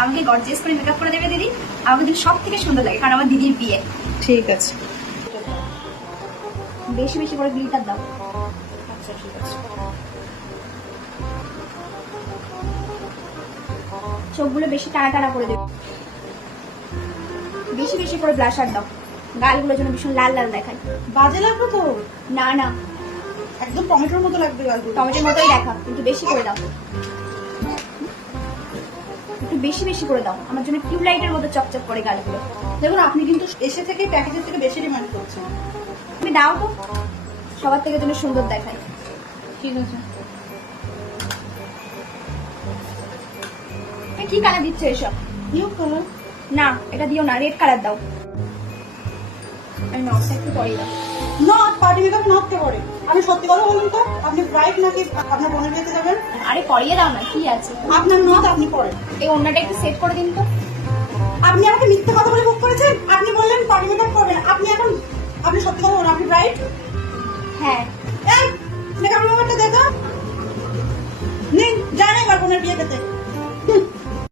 আমাকে গর্জিয়াস করে মেকআপ করে দেবে দিদি। আমাকে দিদি সব থেকে সুন্দর লাগে, কারণ আমার দিদির বিয়ে। ঠিক আছে। বেশি বেশি করে গ্লিটার দাও। আচ্ছা ঠিক আছে। চোখগুলো বেশি টানা টানা করে দেবে। বেশি বেশি করে ব্লাশার দাও, গালগুলো যেন ভীষণ লাল লাল দেখায়। বাজে লাগবে তো? না না, একদম টমেটোর মতো লাগবে গালগুলো। টমেটোর মতোই দেখা, কিন্তু বেশি করে দাও। একটু বেশি বেশি করে দাও, আমার জন্য টিউবলাইটের মতো চকচক করে গালগুলো। দেখুন আপনি কিন্তু এসে থেকে প্যাকেজের থেকে বেশি ডিমান্ড করছেন। তুমি দাও তো, সবার থেকে যেন সুন্দর দেখায়। ঠিক আছে। কি কালার দিচ্ছ এসব? New colour. না এটা দিও না, রেড কালার দাও। নকশা একটু পরে দাও। নট পার্টি মেকআপ নটকে পরে। আমি সত্যি কথা বলুন তো, আপনি ব্রাইট নাকি আপনার বোনের বিয়েতে যাবেন? আরে পরিয়ে দাও না, কি আছে? আপনার নট আপনি পরেন। এই ওড়নাটা একটু সেট করে দিন তো। আপনি আমাকে মিথ্যে কথা বলে বুক করেছেন। আপনি বললেন পার্টি মেকআপ করবেন, আপনি সত্যি কথা বলুন, আপনি ব্রাইট? হ্যাঁ। এই মেকআপ ব্যাপারটা দেখো। নিন, যান এবার বোনের বিয়ে খেতে।